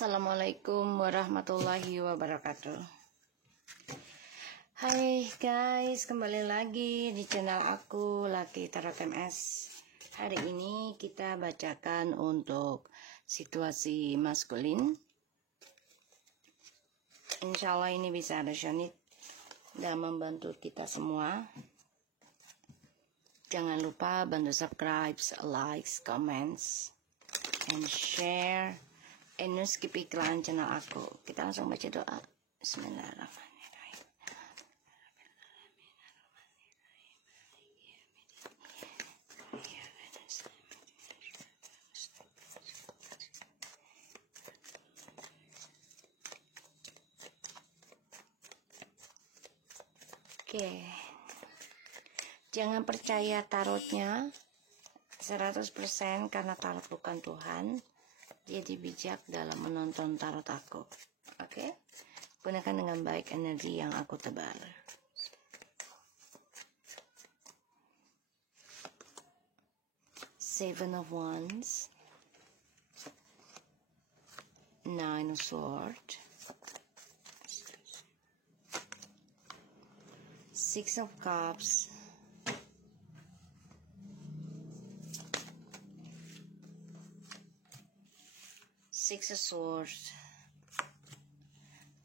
Assalamualaikum warahmatullahi wabarakatuh. Hai guys, kembali lagi di channel aku Lucky Tarot MS. Hari ini kita bacakan untuk situasi maskulin. Insya Allah ini bisa resonate dan membantu kita semua. Jangan lupa bantu subscribe, likes, comments, and share. No skip iklan channel aku. Kita langsung baca doa. Bismillahirrahmanirrahim. Oke. Jangan percaya tarotnya 100% karena tarot bukan Tuhan. Jadi bijak dalam menonton tarot aku. Oke? Gunakan dengan baik energi yang aku tebar. Seven of Wands, Nine of Swords, Six of Cups, Six of Swords,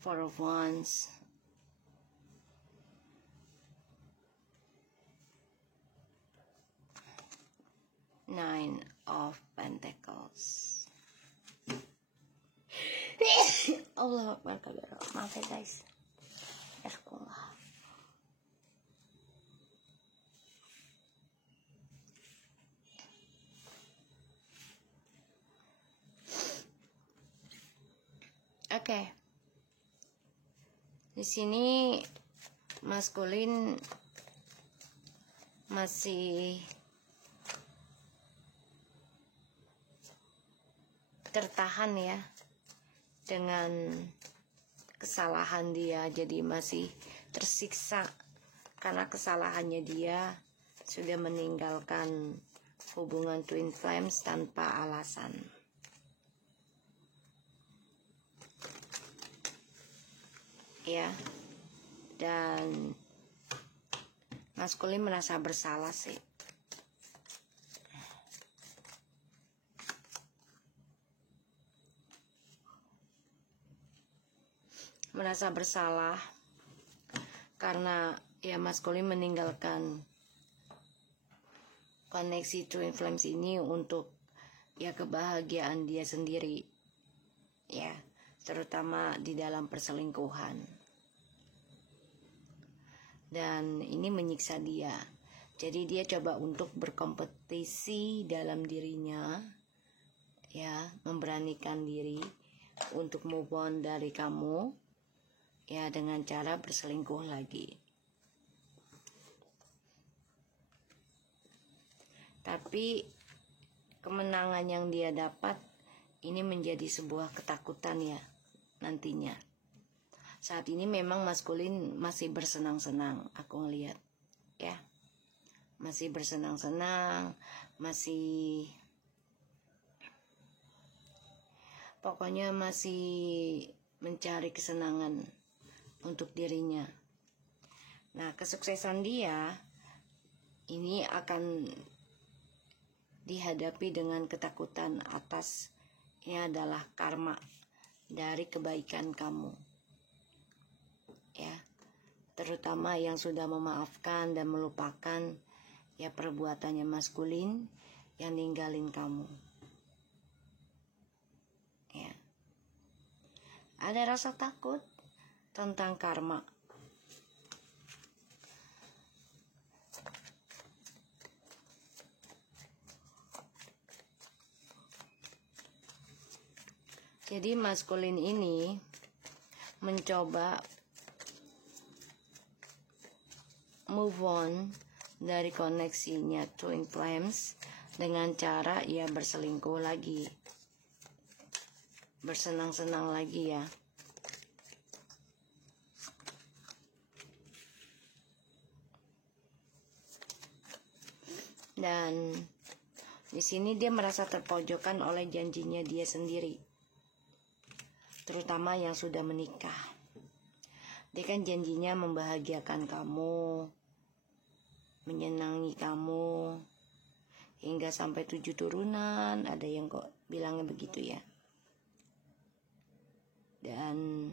Four of Wands, Nine of Pentacles. Allah Akbar kabir. Maaf ya guys. Yarkullah. Oke. Di sini maskulin masih tertahan ya dengan kesalahan dia, jadi masih tersiksa karena kesalahannya dia sudah meninggalkan hubungan twin flames tanpa alasan. Ya, dan maskulin merasa bersalah sih. Merasa bersalah karena ya maskulin meninggalkan koneksi twin flames ini untuk ya kebahagiaan dia sendiri, ya, terutama di dalam perselingkuhan. Dan ini menyiksa dia. Jadi dia coba untuk berkompetisi dalam dirinya, ya, memberanikan diri untuk move on dari kamu, ya, dengan cara berselingkuh lagi. Tapi kemenangan yang dia dapat ini menjadi sebuah ketakutan ya nantinya. Saat ini memang maskulin masih bersenang-senang, aku ngelihat ya. Masih bersenang-senang, masih pokoknya masih mencari kesenangan untuk dirinya. Nah, kesuksesan dia ini akan dihadapi dengan ketakutan atas ini adalah karma dari kebaikan kamu. Ya, terutama yang sudah memaafkan dan melupakan ya perbuatannya maskulin yang ninggalin kamu. Ya. Ada rasa takut tentang karma. Jadi maskulin ini mencoba move on dari koneksinya twin flames dengan cara ya berselingkuh lagi, bersenang-senang lagi ya. Dan di sini dia merasa terpojokkan oleh janjinya dia sendiri. terutama yang sudah menikah. Dia kan janjinya membahagiakan kamu, menyenangi kamu, hingga sampai 7 turunan, ada yang kok bilangnya begitu ya. Dan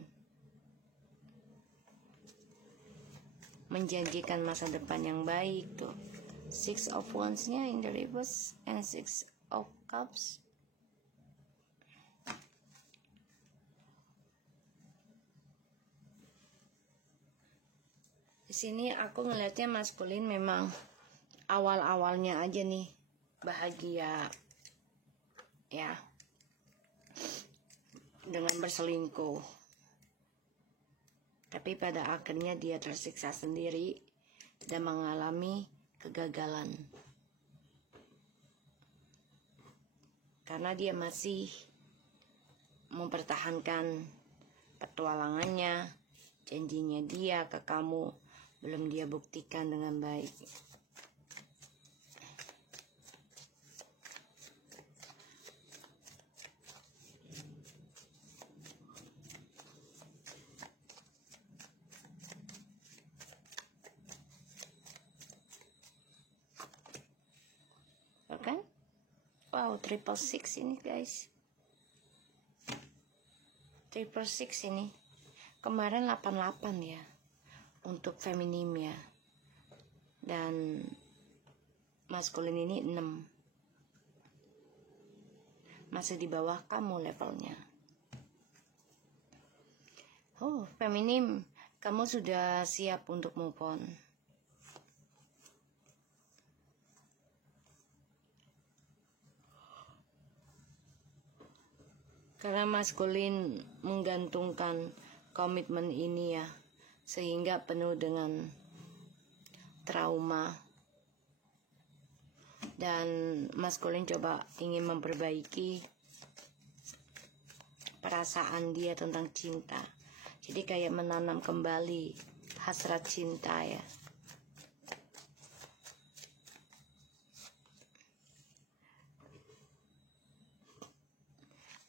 menjanjikan masa depan yang baik tuh. 6 of Wands-nya in the reverse and 6 of Cups. Di sini aku ngelihatnya maskulin memang awal-awalnya aja nih bahagia ya dengan berselingkuh, tapi pada akhirnya dia tersiksa sendiri dan mengalami kegagalan karena dia masih mempertahankan petualangannya, janjinya dia ke kamu belum dia buktikan dengan baik. Oke? Wow, 666 ini guys. 666 ini. Kemarin 88 ya. Untuk feminim ya. Dan maskulin ini 6. Masih di bawah kamu levelnya. Oh, feminim, kamu sudah siap untuk move on. Karena maskulin menggantungkan komitmen ini ya, sehingga penuh dengan trauma. Dan maskulin coba ingin memperbaiki perasaan dia tentang cinta. Jadi kayak menanam kembali hasrat cinta ya.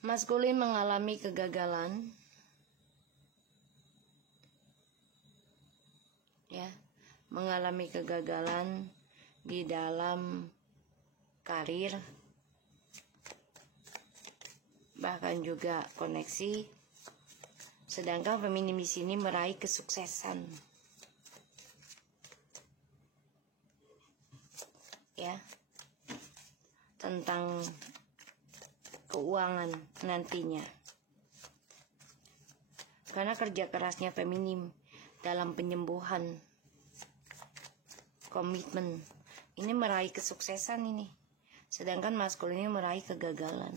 Maskulin mengalami kegagalan ya, mengalami kegagalan di dalam karir, bahkan juga koneksi. Sedangkan feminim di sini meraih kesuksesan ya, tentang keuangan nantinya. Karena kerja kerasnya feminim dalam penyembuhan komitmen ini meraih kesuksesan ini, sedangkan maskulin ini meraih kegagalan.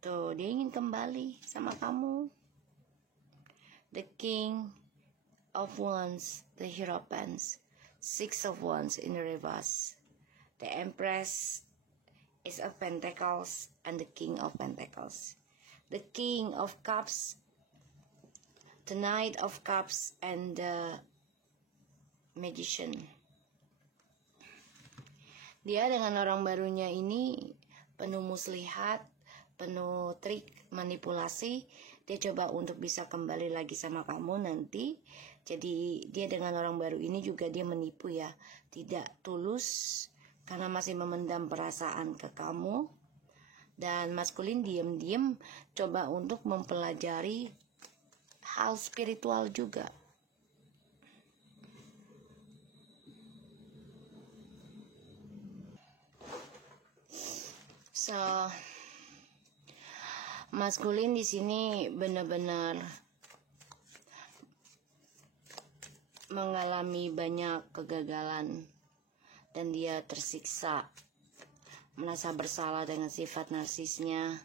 Tuh, dia ingin kembali sama kamu. The King of Wands, the Hierophant, 6 of Wands in the reverse, the Empress is of Pentacles, and the King of Pentacles, the King of Cups, the Knight of Cups, and the Magician. Dia dengan orang barunya ini penuh muslihat, penuh trik, manipulasi. Dia coba untuk bisa kembali lagi sama kamu nanti. Jadi dia dengan orang baru ini juga dia menipu ya, tidak tulus karena masih memendam perasaan ke kamu. Dan maskulin diam-diam coba untuk mempelajari hal spiritual juga. So, maskulin di sini benar-benar mengalami banyak kegagalan dan dia tersiksa, merasa bersalah dengan sifat narsisnya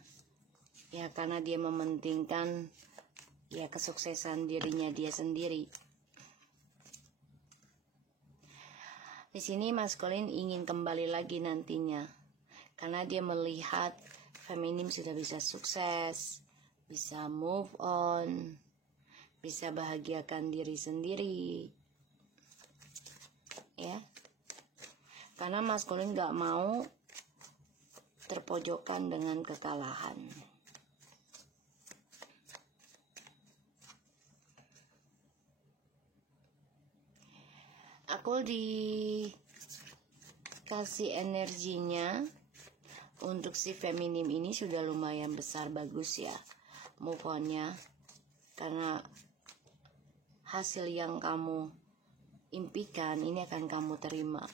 ya, karena dia mementingkan ya kesuksesan dirinya dia sendiri. Di sini maskulin ingin kembali lagi nantinya karena dia melihat feminim sudah bisa sukses, bisa move on, bisa bahagiakan diri sendiri ya. Karena maskulin gak mau terpojokkan dengan kekalahan. Aku dikasih energinya untuk si feminim ini sudah lumayan besar, bagus ya move on-nya, karena hasil yang kamu impikan ini akan kamu terima,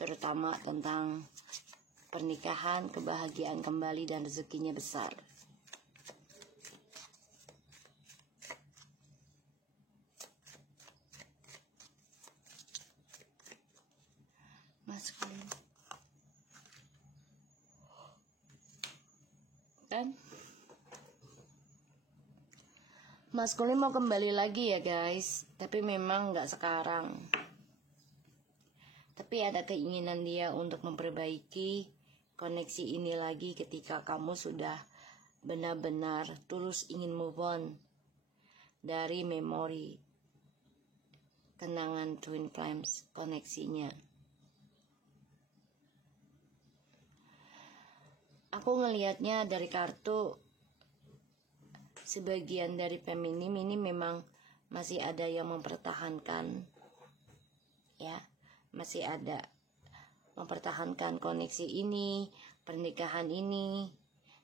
terutama tentang pernikahan, kebahagiaan kembali, dan rezekinya besar. Maskulin kan? Maskulin mau kembali lagi ya guys, tapi memang nggak sekarang. Tapi ada keinginan dia untuk memperbaiki koneksi ini lagi ketika kamu sudah benar-benar tulus ingin move on dari memori kenangan twin flames koneksinya. Aku ngelihatnya dari kartu, sebagian dari feminim ini memang masih ada yang mempertahankan, ya, masih ada mempertahankan koneksi ini, pernikahan ini.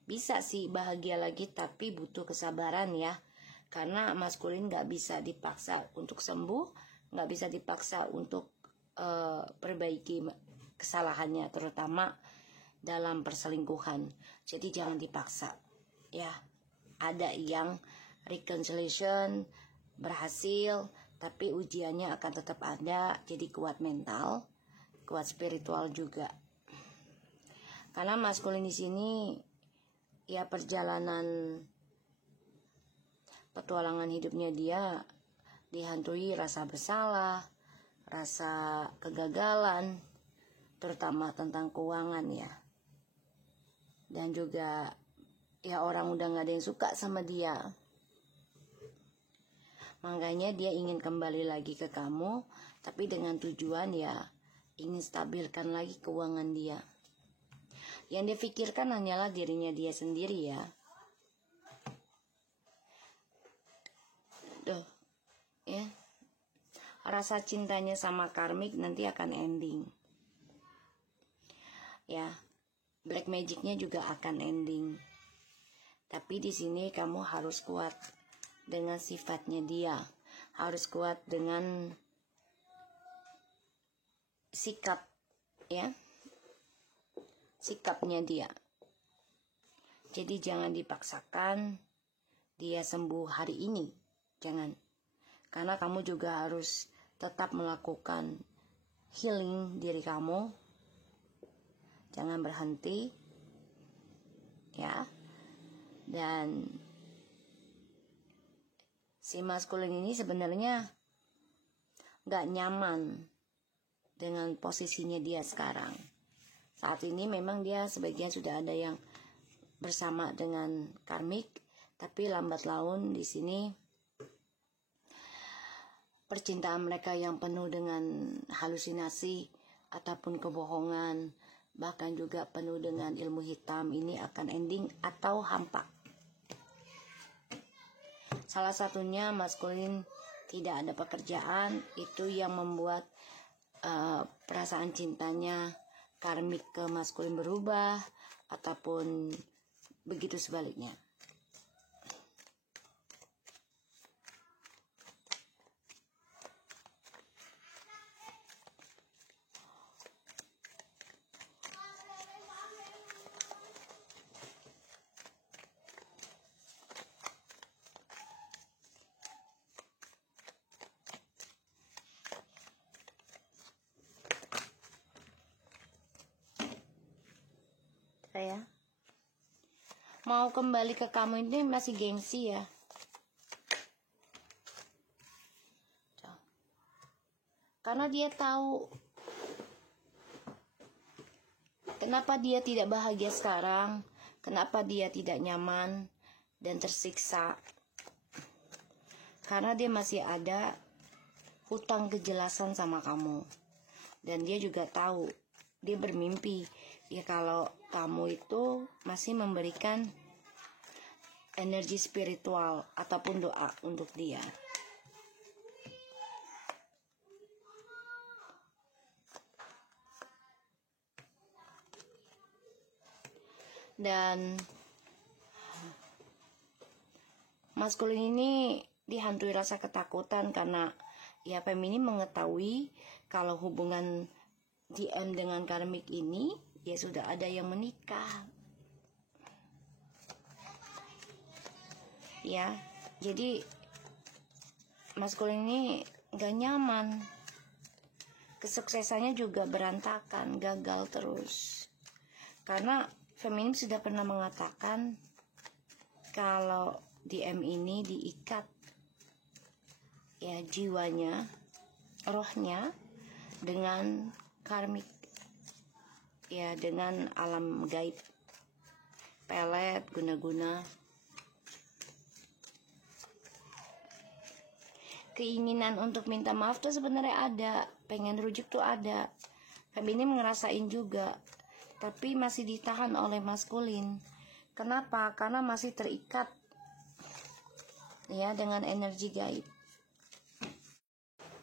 Bisa sih bahagia lagi, tapi butuh kesabaran ya, karena maskulin nggak bisa dipaksa untuk sembuh, nggak bisa dipaksa untuk perbaiki kesalahannya, terutama dalam perselingkuhan. Jadi jangan dipaksa ya. Ada yang reconciliation berhasil, tapi ujiannya akan tetap ada. Jadi kuat mental, kuat spiritual juga. Karena maskulin di sini ya, perjalanan petualangan hidupnya dia dihantui rasa bersalah, rasa kegagalan, terutama tentang keuangan ya. Dan juga ya, orang udah gak ada yang suka sama dia. Makanya dia ingin kembali lagi ke kamu, tapi dengan tujuan ya ingin stabilkan lagi keuangan dia. Yang dia pikirkan hanyalah dirinya dia sendiri ya. Duh, ya. Rasa cintanya sama karmik nanti akan ending. Ya, black magicnya juga akan ending. Tapi di sini kamu harus kuat dengan sifatnya dia, harus kuat dengan sikap ya, sikapnya dia. Jadi jangan dipaksakan dia sembuh hari ini, jangan. Karena kamu juga harus tetap melakukan healing diri kamu. Jangan berhenti ya. Dan si maskulin ini sebenarnya gak nyaman dengan posisinya dia sekarang. Saat ini memang dia sebagian sudah ada yang bersama dengan karmik, tapi lambat laun di sini percintaan mereka yang penuh dengan halusinasi ataupun kebohongan, bahkan juga penuh dengan ilmu hitam, ini akan ending atau hampa. Salah satunya maskulin tidak ada pekerjaan, itu yang membuat perasaan cintanya karmik ke maskulin berubah, ataupun begitu sebaliknya. Saya mau kembali ke kamu ini masih gengsi ya. Karena dia tahu kenapa dia tidak bahagia sekarang, kenapa dia tidak nyaman dan tersiksa. Karena dia masih ada hutang kejelasan sama kamu. Dan dia juga tahu, dia bermimpi ya kalau kamu itu masih memberikan energi spiritual ataupun doa untuk dia. Dan maskulin ini dihantui rasa ketakutan karena ya feminin mengetahui kalau hubungan DM dengan karmik ini ya sudah ada yang menikah. Ya, jadi maskulin ini gak nyaman. Kesuksesannya juga berantakan, gagal terus. Karena feminim sudah pernah mengatakan kalau DM ini diikat ya jiwanya, rohnya dengan karmik, ya dengan alam gaib, pelet, guna-guna. Keinginan untuk minta maaf tuh sebenarnya ada, pengen rujuk tuh ada. Feminim ngerasain juga, tapi masih ditahan oleh maskulin. Kenapa? Karena masih terikat ya dengan energi gaib.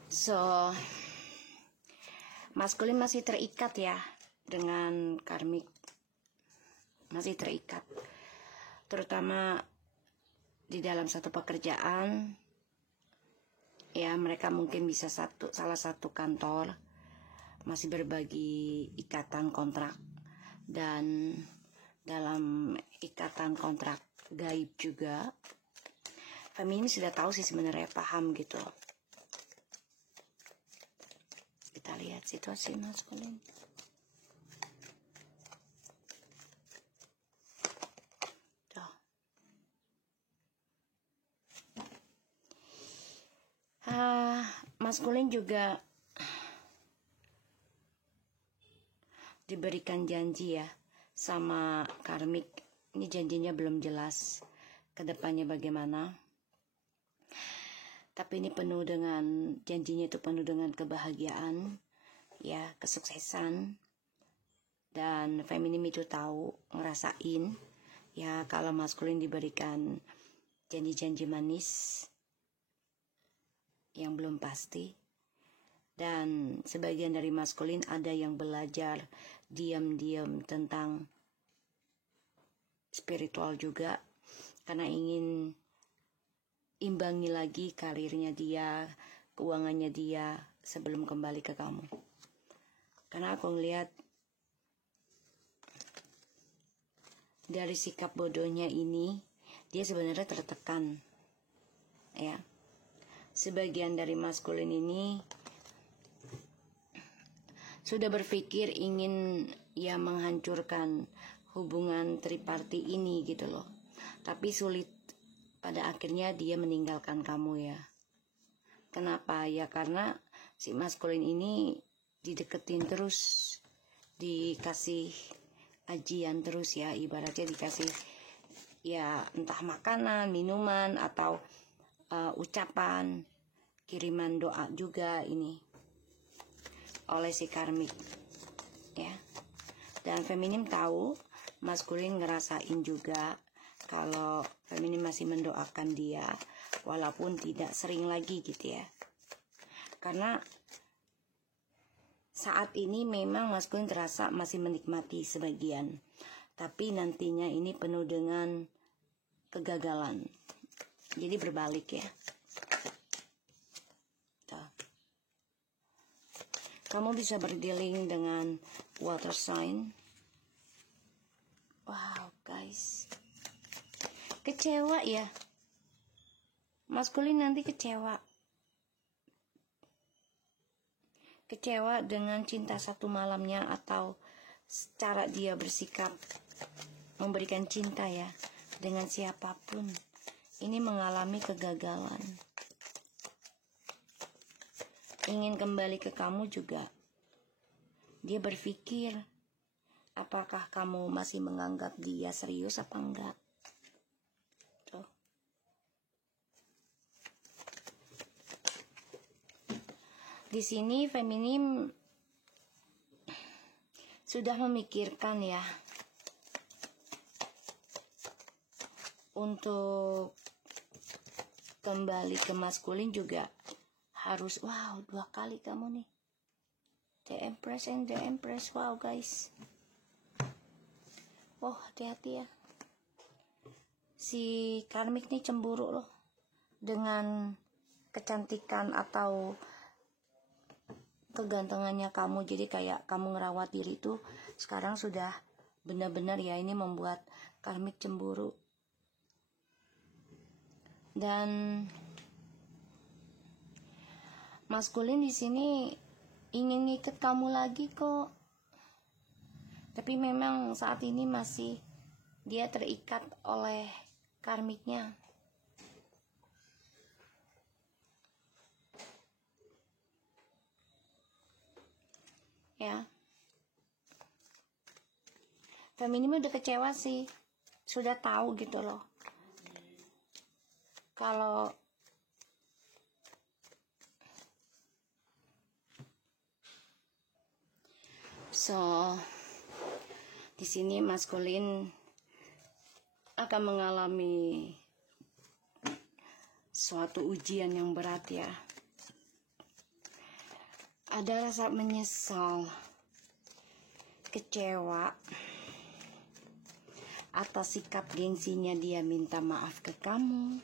So, maskulin masih terikat ya dengan karmik, masih terikat, terutama di dalam satu pekerjaan. Ya, mereka mungkin bisa salah satu kantor masih berbagi ikatan kontrak, dan dalam ikatan kontrak gaib juga feminin sudah tahu sih sebenarnya, paham gitu. Kita lihat situasi maskulin. Tuh. Maskulin juga diberikan janji ya sama karmik. Ini janjinya belum jelas kedepannya bagaimana, tapi ini penuh dengan janjinya, itu penuh dengan kebahagiaan ya, kesuksesan. Dan feminim itu tahu, ngerasain ya kalau maskulin diberikan janji-janji manis yang belum pasti. Dan sebagian dari maskulin ada yang belajar diam-diam tentang spiritual juga, karena ingin imbangi lagi karirnya dia, keuangannya dia sebelum kembali ke kamu. Karena aku ngelihat dari sikap bodohnya ini, dia sebenarnya tertekan ya. Sebagian dari maskulin ini sudah berpikir ingin ya menghancurkan hubungan triparti ini gitu loh, tapi sulit. Pada akhirnya dia meninggalkan kamu ya. Kenapa? Ya karena si maskulin ini dideketin terus, dikasih ajian terus ya, ibaratnya dikasih ya entah makanan, minuman, atau ucapan, kiriman doa juga ini oleh si karmik ya. Dan feminim tahu, maskulin ngerasain juga kalau feminim masih mendoakan dia walaupun tidak sering lagi gitu ya. Karena saat ini memang maskulin terasa masih menikmati sebagian, tapi nantinya ini penuh dengan kegagalan. Jadi berbalik ya. Tuh. Kamu bisa berdealing dengan water sign. Wow guys, kecewa ya. Maskulin nanti kecewa. Kecewa dengan cinta satu malamnya atau cara dia bersikap memberikan cinta ya dengan siapapun. Ini mengalami kegagalan. Ingin kembali ke kamu juga. Dia berpikir, apakah kamu masih menganggap dia serius apa enggak? Tuh. Di sini feminim sudah memikirkan ya untuk kembali ke maskulin juga harus. Wow, 2 kali kamu nih, The Empress and the Empress. Wow guys, oh hati-hati ya, si karmik nih cemburu loh dengan kecantikan atau kegantengannya kamu. Jadi kayak kamu ngerawat diri tuh sekarang sudah benar-benar ya, ini membuat karmik cemburu. Dan maskulin di sini ingin ngikat kamu lagi kok, tapi memang saat ini masih dia terikat oleh karmiknya. Ya, feminim udah kecewa sih, sudah tahu gitu loh kalau di sini maskulin akan mengalami suatu ujian yang berat ya. Ada rasa menyesal, kecewa atas sikap gengsinya dia minta maaf ke kamu,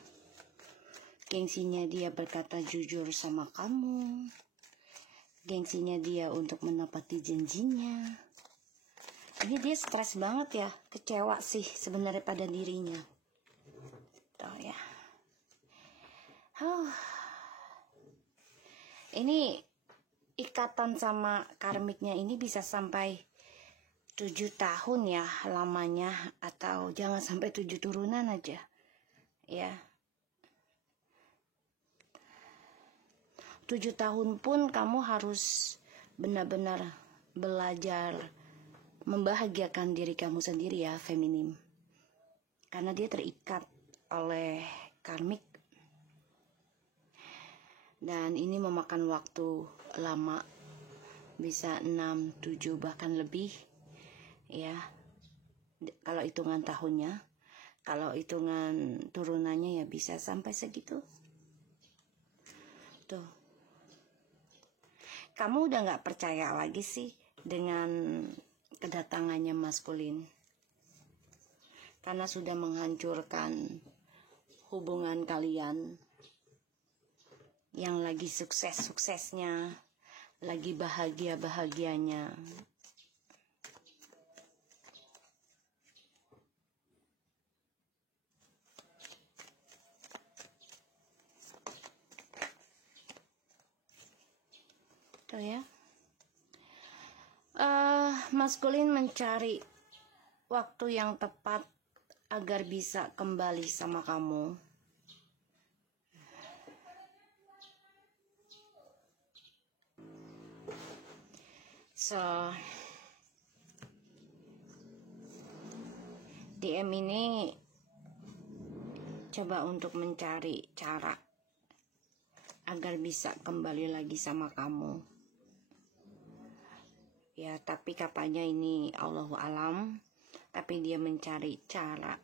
gengsinya dia berkata jujur sama kamu, gengsinya dia untuk menepati janjinya. Ini dia stres banget ya, kecewa sih sebenarnya pada dirinya. Tuh ya. Ini ikatan sama karmiknya ini bisa sampai 7 tahun ya lamanya, atau jangan sampai 7 turunan aja ya. 7 tahun pun kamu harus benar-benar belajar membahagiakan diri kamu sendiri ya feminim, karena dia terikat oleh karmik. Dan ini memakan waktu lama, bisa 6, 7 bahkan lebih ya kalau hitungan tahunnya. Kalau hitungan turunannya ya bisa sampai segitu. Tuh, kamu udah gak percaya lagi sih dengan kedatangannya maskulin, karena sudah menghancurkan hubungan kalian yang lagi sukses-suksesnya, lagi bahagia-bahagianya. Tuh ya. Maskulin mencari waktu yang tepat agar bisa kembali sama kamu. DM ini coba untuk mencari cara agar bisa kembali lagi sama kamu. Ya, tapi katanya ini Allahu alam, tapi dia mencari cara,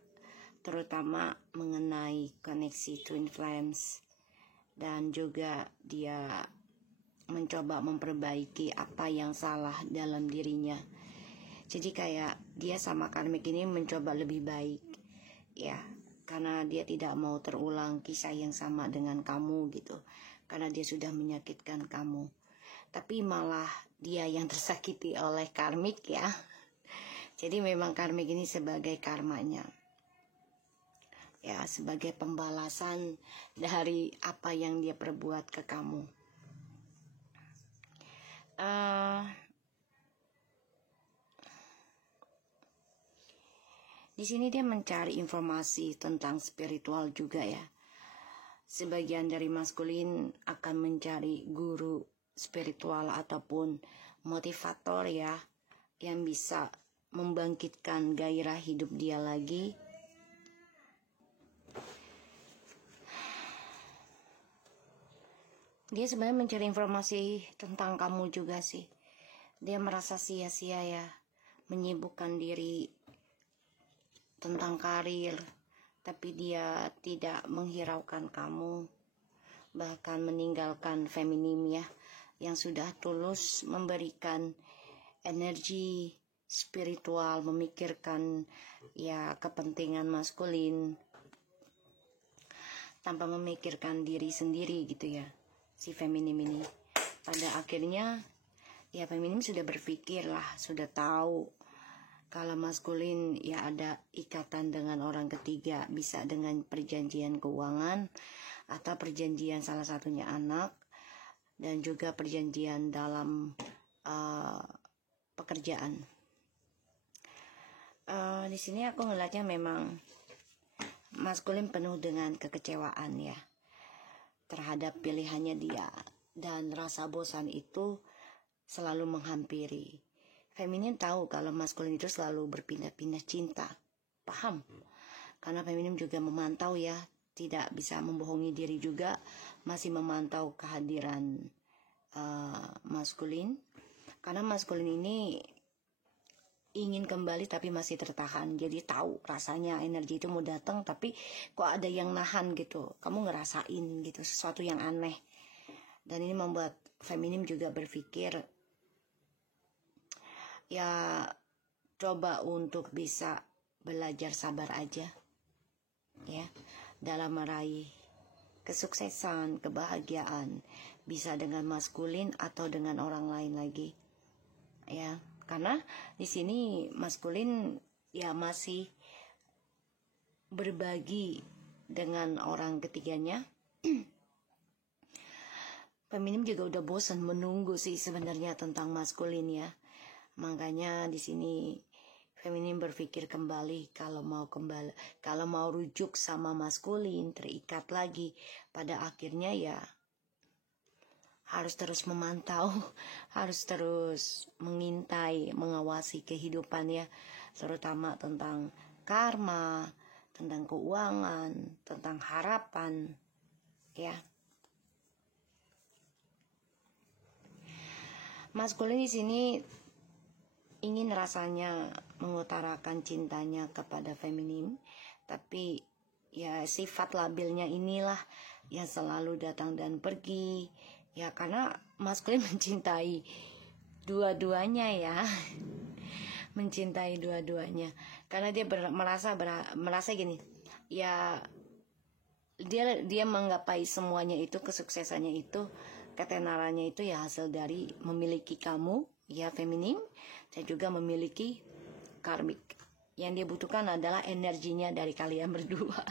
terutama mengenai koneksi twin flames, dan juga dia mencoba memperbaiki apa yang salah dalam dirinya. Jadi kayak dia sama karmik ini mencoba lebih baik ya, karena dia tidak mau terulang kisah yang sama dengan kamu gitu, karena dia sudah menyakitkan kamu. Tapi malah dia yang tersakiti oleh karmik ya. Jadi memang karmik ini sebagai karmanya ya, sebagai pembalasan dari apa yang dia perbuat ke kamu. Di sini dia mencari informasi tentang spiritual juga ya. Sebagian dari maskulin akan mencari guru spiritual ataupun motivator ya, yang bisa membangkitkan gairah hidup dia lagi. Dia sebenarnya mencari informasi tentang kamu juga sih. Dia merasa sia-sia ya, menyibukkan diri tentang karir, tapi dia tidak menghiraukan kamu, bahkan meninggalkan feminim ya, yang sudah tulus memberikan energi spiritual, memikirkan ya kepentingan maskulin tanpa memikirkan diri sendiri gitu ya, si feminim ini. Pada akhirnya ya feminim sudah berpikir lah, sudah tahu kalau maskulin ya ada ikatan dengan orang ketiga, bisa dengan perjanjian keuangan atau perjanjian salah satunya anak, dan juga perjanjian dalam pekerjaan. Di sini aku ngeliatnya memang maskulin penuh dengan kekecewaan ya terhadap pilihannya dia, dan rasa bosan itu selalu menghampiri. Feminin tahu kalau maskulin itu selalu berpindah-pindah cinta, paham? Karena feminim juga memantau ya, tidak bisa membohongi diri juga, masih memantau kehadiran maskulin. Karena maskulin ini ingin kembali tapi masih tertahan, jadi tahu rasanya energi itu mau datang tapi kok ada yang nahan gitu, kamu ngerasain gitu sesuatu yang aneh. Dan ini membuat feminim juga berpikir ya coba untuk bisa belajar sabar aja ya dalam meraih kesuksesan, kebahagiaan, bisa dengan maskulin atau dengan orang lain lagi ya. Karena di sini maskulin ya masih berbagi dengan orang ketiganya. Feminim juga udah bosan menunggu sih sebenarnya tentang maskulin ya. Makanya di sini feminim berpikir kembali kalau mau rujuk sama maskulin, terikat lagi, pada akhirnya ya harus terus memantau, harus terus mengintai, mengawasi kehidupan ya, terutama tentang karma, tentang keuangan, tentang harapan ya. Maskulin di sini ingin rasanya mengutarakan cintanya kepada feminim, tapi ya sifat labilnya inilah yang selalu datang dan pergi ya, karena maskulin mencintai dua-duanya ya, mencintai dua-duanya, karena dia merasa gini ya, dia menggapai semuanya itu, kesuksesannya itu, ketenarannya itu ya hasil dari memiliki kamu ya feminim, dan juga memiliki karmik. Yang dia butuhkan adalah energinya dari kalian berdua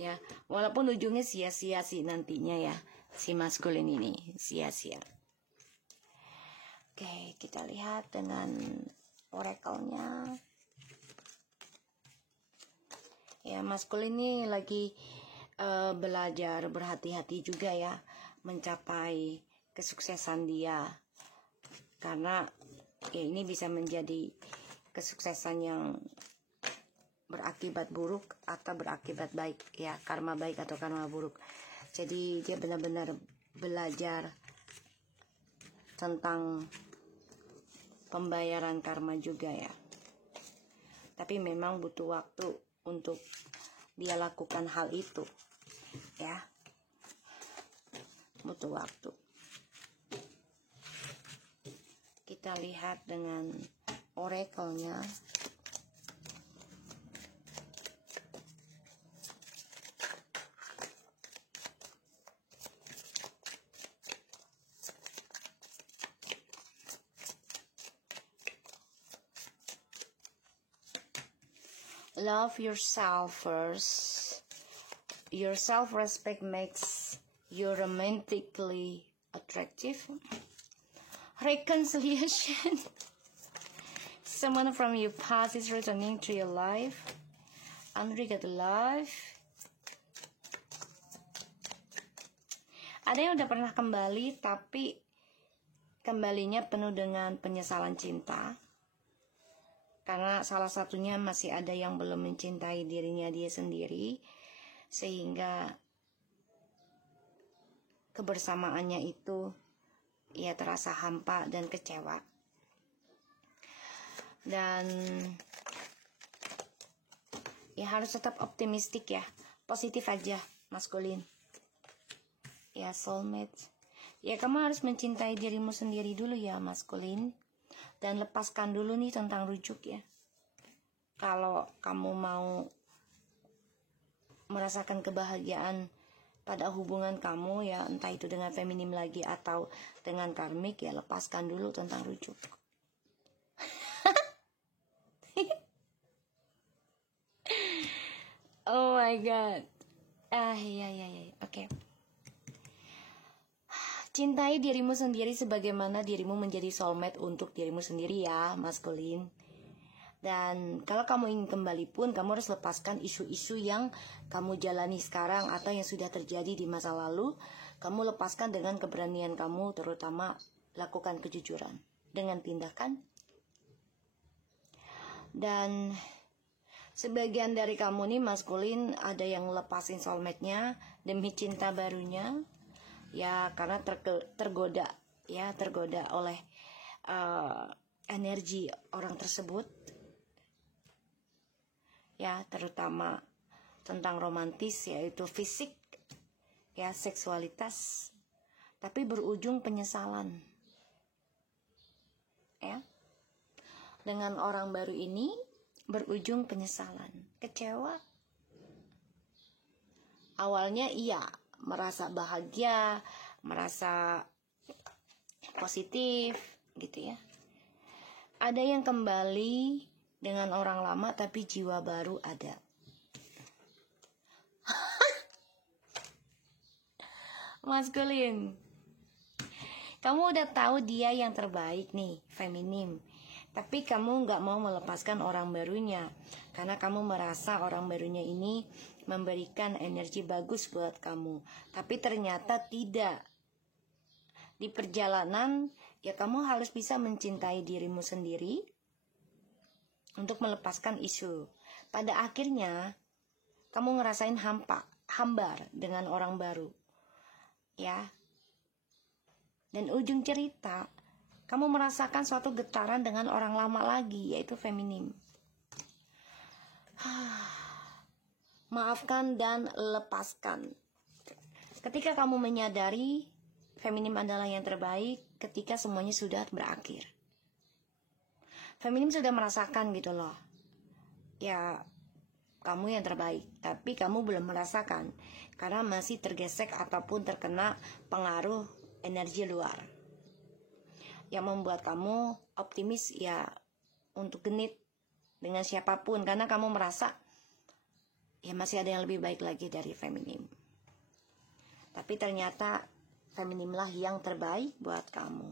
ya, walaupun ujungnya sia-sia sih nantinya ya, si maskulin ini sia-sia. Oke, kita lihat dengan oracle-nya ya. Maskulin ini lagi belajar berhati-hati juga ya mencapai kesuksesan dia, karena ya ini bisa menjadi kesuksesan yang berakibat buruk atau berakibat baik ya, karma baik atau karma buruk. Jadi dia benar-benar belajar tentang pembayaran karma juga ya, tapi memang butuh waktu untuk dia lakukan hal itu ya, butuh waktu. Kita lihat dengan oracle-nya. Love yourself first. Your self-respect makes you romantically attractive. Reconciliation. Someone from your past is returning to your life. Unregretted life. Ada yang udah pernah kembali, tapi kembalinya penuh dengan penyesalan cinta. Karena salah satunya masih ada yang belum mencintai dirinya dia sendiri, sehingga kebersamaannya itu ya terasa hampa dan kecewa. Dan ya harus tetap optimistik ya, positif aja maskulin. Ya soulmate, ya kamu harus mencintai dirimu sendiri dulu ya maskulin. Dan lepaskan dulu nih tentang rujuk ya. Kalau kamu mau merasakan kebahagiaan pada hubungan kamu ya, entah itu dengan feminim lagi atau dengan karmik, ya lepaskan dulu tentang rujuk. Oh my god. Iya. Oke. Cintai dirimu sendiri sebagaimana dirimu menjadi soulmate untuk dirimu sendiri ya, maskulin. Dan kalau kamu ingin kembali pun, kamu harus lepaskan isu-isu yang kamu jalani sekarang atau yang sudah terjadi di masa lalu. Kamu lepaskan dengan keberanian kamu, terutama lakukan kejujuran dengan tindakan. Dan sebagian dari kamu nih maskulin ada yang lepasin soulmate-nya demi cinta barunya. Ya karena tergoda oleh energi orang tersebut. Ya terutama tentang romantis, yaitu fisik, ya seksualitas, tapi berujung penyesalan. Ya, dengan orang baru ini berujung penyesalan, kecewa. Awalnya iya, merasa bahagia, merasa positif gitu ya. Ada yang kembali dengan orang lama tapi jiwa baru ada. Maskulin, kamu udah tahu dia yang terbaik nih, feminim. Tapi kamu gak mau melepaskan orang barunya karena kamu merasa orang barunya ini memberikan energi bagus buat kamu. Tapi ternyata tidak. Di perjalanan, ya kamu harus bisa mencintai dirimu sendiri untuk melepaskan isu. Pada akhirnya, kamu ngerasain hambar dengan orang baru. Ya. Dan ujung cerita, kamu merasakan suatu getaran dengan orang lama lagi, yaitu feminim. Maafkan dan lepaskan. Ketika kamu menyadari feminim adalah yang terbaik, ketika semuanya sudah berakhir. Feminim sudah merasakan gitu loh. Ya, kamu yang terbaik, tapi kamu belum merasakan karena masih tergesek ataupun terkena pengaruh energi luar yang membuat kamu optimis ya untuk genit dengan siapapun karena kamu merasa ya masih ada yang lebih baik lagi dari feminim. Tapi ternyata feminimlah yang terbaik buat kamu.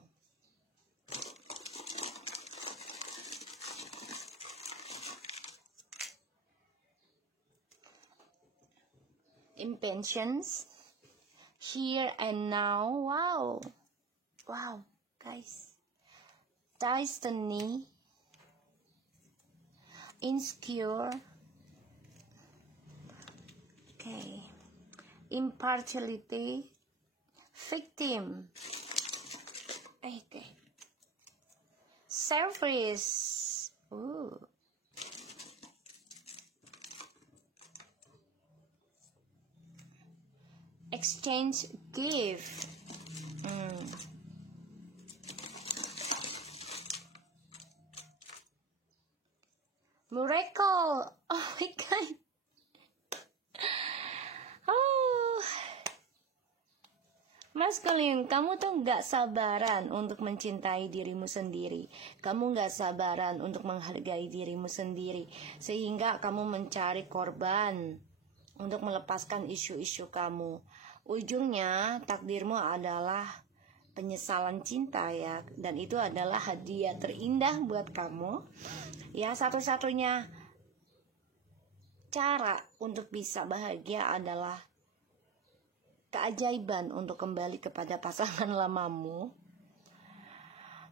Intentions here and now. Wow guys, destiny, insecure, okay, impartiality, victim, okay, selfish, exchange gift, miracle, oh my god. Maskulin, kamu tuh gak sabaran untuk mencintai dirimu sendiri. Kamu gak sabaran untuk menghargai dirimu sendiri. Sehingga kamu mencari korban untuk melepaskan isu-isu kamu. Ujungnya takdirmu adalah penyesalan cinta ya. Dan itu adalah hadiah terindah buat kamu. Ya, satu-satunya cara untuk bisa bahagia adalah keajaiban untuk kembali kepada pasangan lamamu.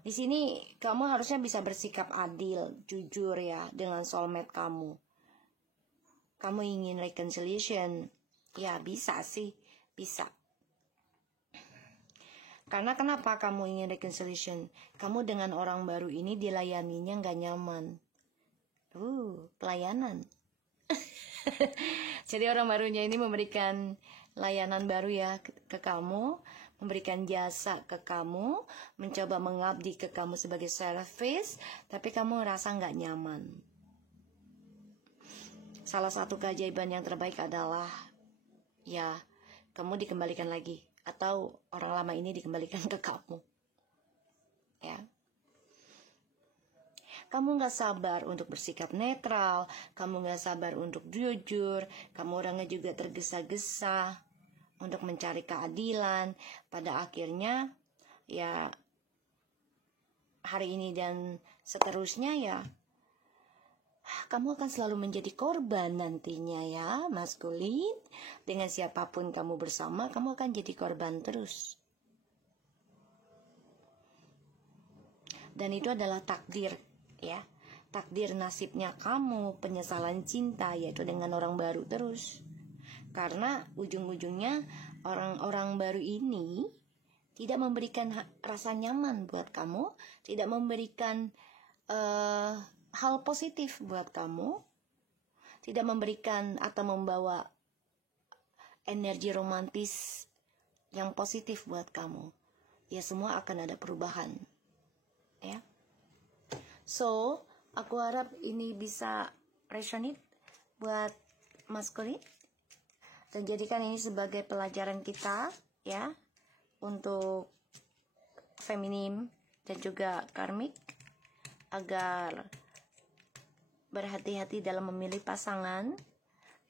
Di sini kamu harusnya bisa bersikap adil, jujur ya dengan soulmate kamu. Kamu ingin reconciliation, ya bisa sih, bisa. Karena kenapa kamu ingin reconciliation? Kamu dengan orang baru ini dilayaninya nggak nyaman. Pelayanan. Jadi orang barunya ini memberikan layanan baru ya ke kamu, memberikan jasa ke kamu, mencoba mengabdi ke kamu sebagai service, tapi kamu ngerasa nggak nyaman. Salah satu keajaiban yang terbaik adalah ya kamu dikembalikan lagi, atau orang lama ini dikembalikan ke kamu. Ya. Kamu gak sabar untuk bersikap netral, kamu gak sabar untuk jujur, kamu orangnya juga tergesa-gesa untuk mencari keadilan. Pada akhirnya, ya hari ini dan seterusnya ya, kamu akan selalu menjadi korban nantinya ya, maskulin. Dengan siapapun kamu bersama, kamu akan jadi korban terus. Dan itu adalah takdir ya. Takdir nasibnya kamu, penyesalan cinta, yaitu dengan orang baru terus. Karena ujung-ujungnya orang-orang baru ini tidak memberikan rasa nyaman buat kamu, tidak memberikan hal positif buat kamu, tidak memberikan atau membawa energi romantis yang positif buat kamu. Ya semua akan ada perubahan. Ya. So, aku harap ini bisa resonate buat maskulin dan jadikan ini sebagai pelajaran kita ya untuk feminim dan juga karmik, agar berhati-hati dalam memilih pasangan.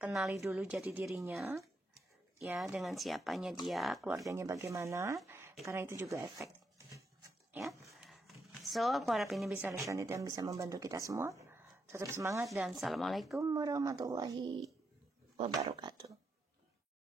Kenali dulu jati dirinya ya, dengan siapanya dia, keluarganya bagaimana, karena itu juga efek ya. So, aku harap ini bisa resonate dan bisa membantu kita semua. Tetap semangat dan assalamualaikum warahmatullahi wabarakatuh.